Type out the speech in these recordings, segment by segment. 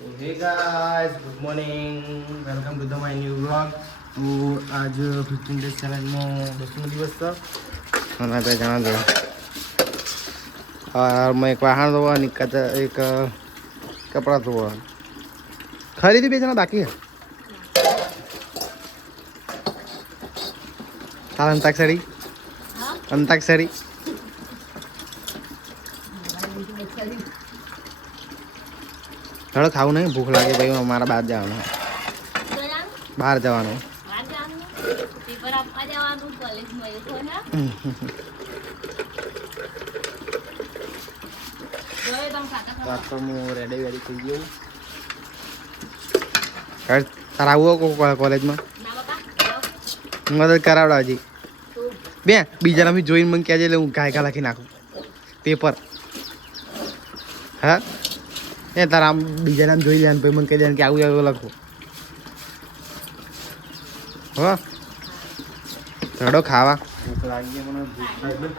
તો hey guys good morning welcome to the my new vlog તો આજ fifteen days ચેલેન્જનો દસમો દિવસ છે અને આપણે જાણ દો મેં એક વાહન ધોવા અને એક એક કપડાં ધોવા ખરીદી બે જણા બાકી હે કાલ અંતાક્ષરી ચલો ખાવું નહીં ભૂખ લાગે ભાઈ મારા બહાર જવાનું બહાર જવાનું. રેડી વેડી થઈ ગયું તારે આવું કોલેજમાં ના બાપા મદદ કરાવડા હજી. બે બીજા અમે જોઈને મને કહેજે એટલે હું ગાયકા લખી નાખું. પેપર હા? એ તારા આમ બીજા નામ જોઈ લે ભાઈ મને કહી દે કે આવું આવું લખો. હો. ચડો ખાવા. મને ભૂખ લાગી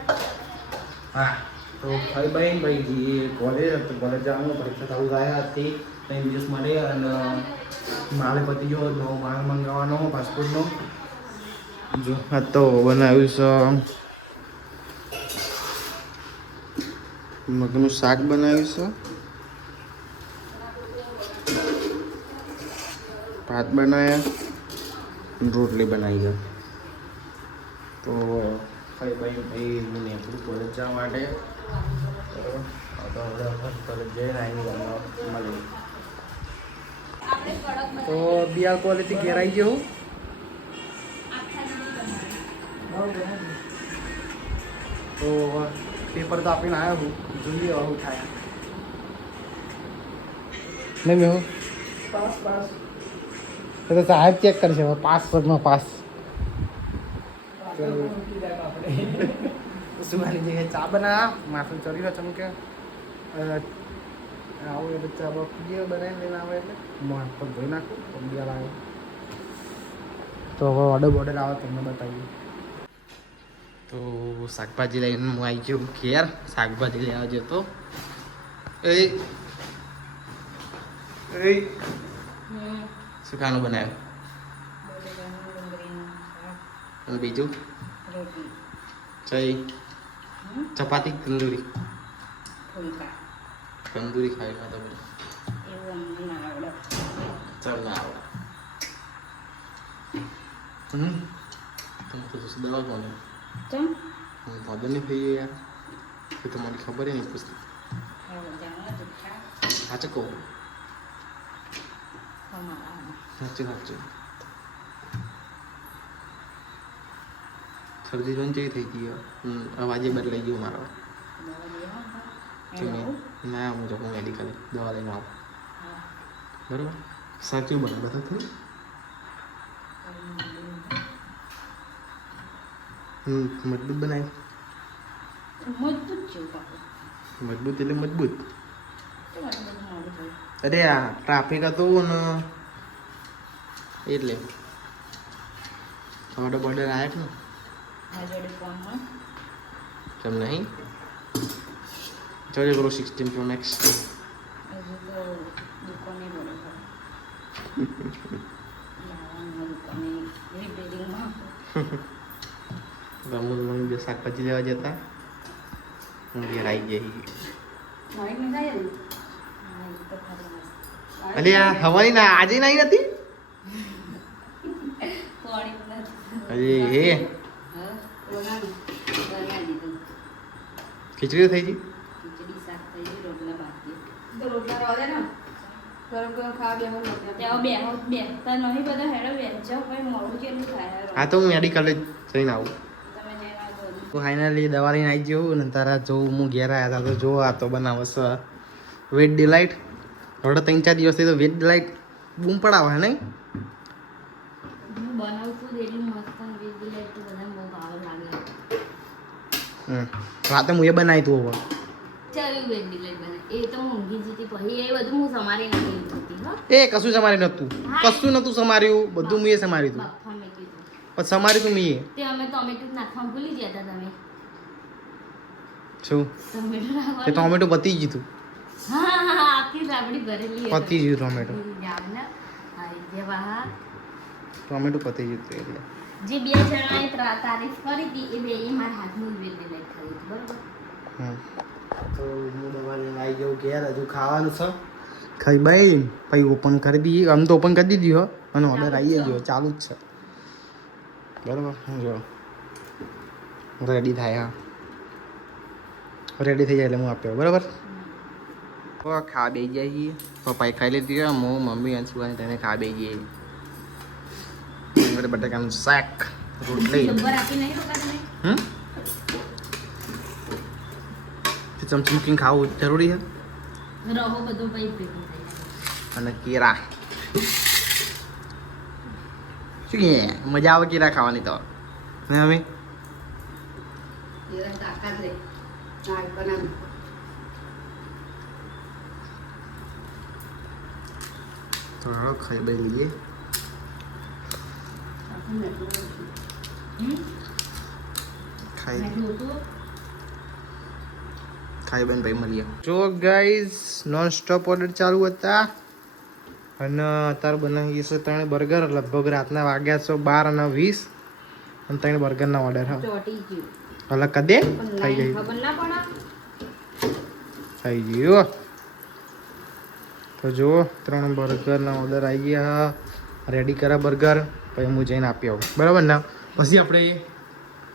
હા તો ભાઈ ભાઈ ભાઈ કોલેજ કોલેજ જવાનું પરીક્ષા થવું થયા હતી. ત્રણ દિવસ માટે અને મારે પતિ જો નવો માલ મંગાવવાનો પાસપોર્ટનો જો. હા તો બનાવ્યું છે. મગનું શાક બનાવ્યું છે. ભાત બનાવ્યા રોટલી બનાવી છે તો ભાઈ ભાઈ ભાઈ હું નીકળું કોલેજ જવા માટે બરાબર તો હવે કોલેજ જઈને આવીને તમને મળી તો બિયાર કોલેજથી ઘેર આવી ગયો તો પેપર તો આપીને આવ્યો હું જોઈએ હવે શું થાય નહીં મેં હું પાસ પાસ એ તો સાહેબ ચેક કરશે હવે પાસ પગમાં પાસ. સુવાની જગ્યાએ ચા બના માથું ચડી રહ્યો ચમકે. આવો એટલે ચા બા પીએ બનાવીને લઈને આવે એટલે. મોં પર ધોઈ નાખું બિયાર આવે. તો હવે ઓર્ડર બોર્ડર આવે તમને બતાવીએ. તો શાકભાજી લઈને હું આવી ગયો ઘેર શાકભાજી લેવા જતો. એ એ. હમ શું ખાનું બનાવ્યું અને બીજું રોટી ચઈ ચપાતી તંદૂરી ફૂલકા તંદૂરી ખાઈ તો બધું એવું અમને ના આવડે ચાલ ના આવડે હમ તમે તો દવા કોને ચમ હું ફાધર નહીં થઈ યાર એ તો મને ખબર નહીં પૂછતી હવે જાણો જુઠ્ઠા સાચું વાત છે. શરદી જોઈને ચેવી થઈ ગઈ હમ અવાજે બદલાઈ ગયો મારો. ના હું જવું મેડિકલે દવા લઈને આવું. બરાબર? સાચું બને બધા થયું હમ મજબૂત બનાવી મજબૂત છે મજબૂત એટલે મજબૂત. અરે આ ટ્રાફિક હતું ને એટલે. તમારો બોર્ડર આવ્યા છે જોડે કેમ નહીં? ચોરી પ્રો સિક્સટીન પ્રો મેક્સ રમૂલ મમ્મી બે શાકભાજી લેવા જતા. હું ઘેર આવી? જઈ અરે આ હવાની ના આજે નહીં નથી અરે હે? ખીચડી થઈ ગઈ? ખીચડી શાક થઈ રોટલા બાકી. તો રોટલા ને. હો તો હું મેડિકલે જઈને આવું. ફાઇનલી દવા લઈને આવી ગયો ને તારા જોઉં હું ઘેર આવ્યા હતા તો જો આ તો બનાવસ વેટ ડિલાઇટ હવે ત્રણ ચાર દિવસથી તો વેટ ડિલાઇટ બૂમ પડાવે હે નહીં હું બનાવું છું એટલું મસ્ત અને વેજ ડિલાઇટ તો બધાને બહુ ભાવ લાગે હમ. રાતે હું એ બનાવી તું હવે. એ તો કશું સમારી નતું કશું નતું સમાર્યું. બધું મેં સમાર્યું કીધું. પણ સમાર્યું તું મેં તે અમે ટોમેટો નાખવા ભૂલી ગયા હતા તમે. શું? ટોમેટો તે ટોમેટો પતી ગયું હતું હા હા આખી ભરેલી પતી ગયું ટોમેટો. ટોમેટો પતી ગયું એટલે. જે બે જણાએ તારીફ કરી હતી એ બે એ મારા હાથનું જ વેલી લઈ ખાઈ હતી, બરોબર? તો હું દવાને આવી જાઉં ઘેર હજુ ખાવાનું છે. ખાઈ બાઈ પછી ઓપન કરી દઈએ આમ તો ઓપન કરી દીધી હો. અને ઓર્ડર આવી ગયો ચાલુ જ છે. બરાબર? હું જો. રેડી થાય હા. રેડી થઈ જાય એટલે હું આપ્યો બરાબર? ખા બે જઈએ. પપ્પાએ ખાઈ લીધી હું મમ્મી અને અને તેને ખા બે જઈએ. બટાકા બટાકાનું શાક રોટલી. હમ ચમચમકીને ખાવું જરૂરી છે. અને કેરા શું કે મજા આવે કેરા ખાવાની તો ને તો હાલો ખાઈ બે લઈએ? ખાઈ. બેન ભાઈ મળીએ. જો ગાઈઝ નોન સ્ટોપ ઓર્ડર ચાલુ હતા. અને અત્યારે બનાવી છે ત્રણ બર્ગર લગભગ રાતના વાગ્યા છો બાર અને વીસ. અને ત્રણ બર્ગરના ઓર્ડર હા. ભલે ગયું. અલગ કરી દે પણ થઈ ગઈ થઈ ગયું. તો જુઓ ત્રણ બર્ગરના ઓર્ડર આવી ગયા. રેડી કરા બર્ગર પછી હું જઈને આપી આવું. બરાબર ને? પછી આપણે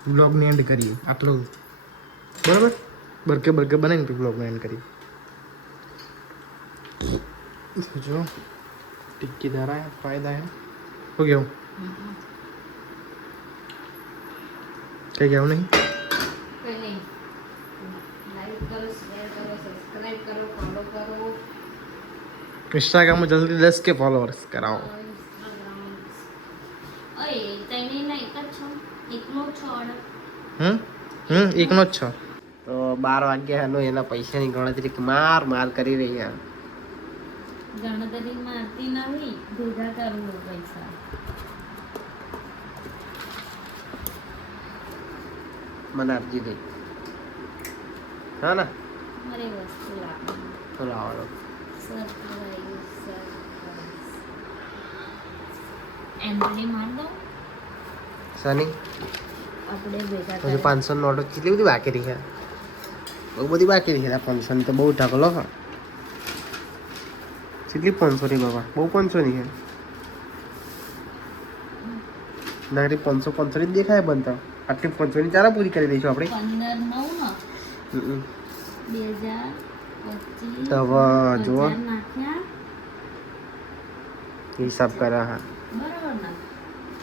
બ્લોગને એન્ડ કરીએ. આટલો. બરાબર? બર્ગર બર્ગર બનાવીને પછી બ્લોગને એન્ડ કરીએ. જો ટિક્કી ધારા હે ફાયદા હે હો ગયો કઈ ગયો નહીં કઈ જલ્દી દસ કે ફોલોવર્સ કરાવો કરો ફોલો કરો ઇન્સ્ટાગ્રામમાં જલ્દી દસ કે ફોલોઅર્સ કરાવો ઓય તને ના એક જ છો એકનો જ છો order? હમ? હમ? એકનો જ છ. તો બાર વાગ્યા હાલો એના પૈસાની ગણતરી માર માર કરી રહ્યા ગણતરી મારતી નથી ભેગા કરવું પૈસા. મને અરજી થઈ હા ના? મારે વસ્તુ લાવવાની તો લાવો. સરપ્રાઈઝ સરપ્રાઈઝ માર દો. સની આપણે ભેગા હજુ પાંચસો નોટો કેટલી બધી બાકી રહી છે? બહુ બધી બાકી રહી છે. પાંચસો ની તો બહુ ઢગલો હા કેટલી પાંચસો ની બાબા બહુ પાંચસો ની છે. નાગરી પાંચસો પાંચસો ની દેખાય બનતા આટલી પાંચસો ની ચારા પૂરી કરી દઈશું આપણે? બે હજાર જુઓ. હિસાબ કર્યા હા.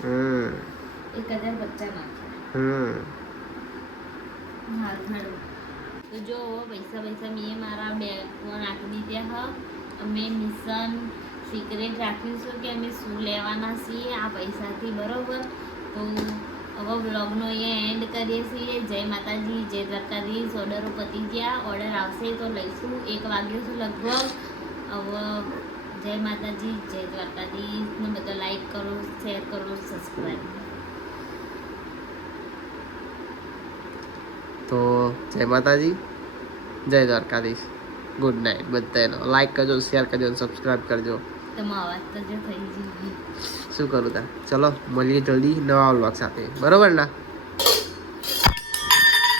હમ. એક હજાર નાખ્યા. તો જો, પૈસા પૈસા મેં મારા બેગમાં નાખી દીધા હ. અમે મિશન સિક્રેટ રાખીશું કે અમે શું લેવાના છીએ આ પૈસાથી, બરોબર? તો હવે બ્લોગનો અહીંયા એન્ડ કરીએ છીએ. જય માતાજી, જય દ્વારકાધીશ. ઓર્ડરો પતી ગયા. ઓર્ડર આવશે તો લઈશું. એક વાગ્યો છું લગભગ. હવે જય માતાજી, જય દ્વારકાધીશ. ને બધા લાઈક કરો શેર કરો સબસ્ક્રાઈબ તો જય માતાજી જય દ્વારકાધીશ. ગુડ નાઇટ બધાનો લાઈક કરજો શેર કરજો અને સબસ્ક્રાઈબ કરજો. શું કરું તા? ચલો મળીએ જલ્દી નવા વ્લોગ સાથે. બરોબર ને?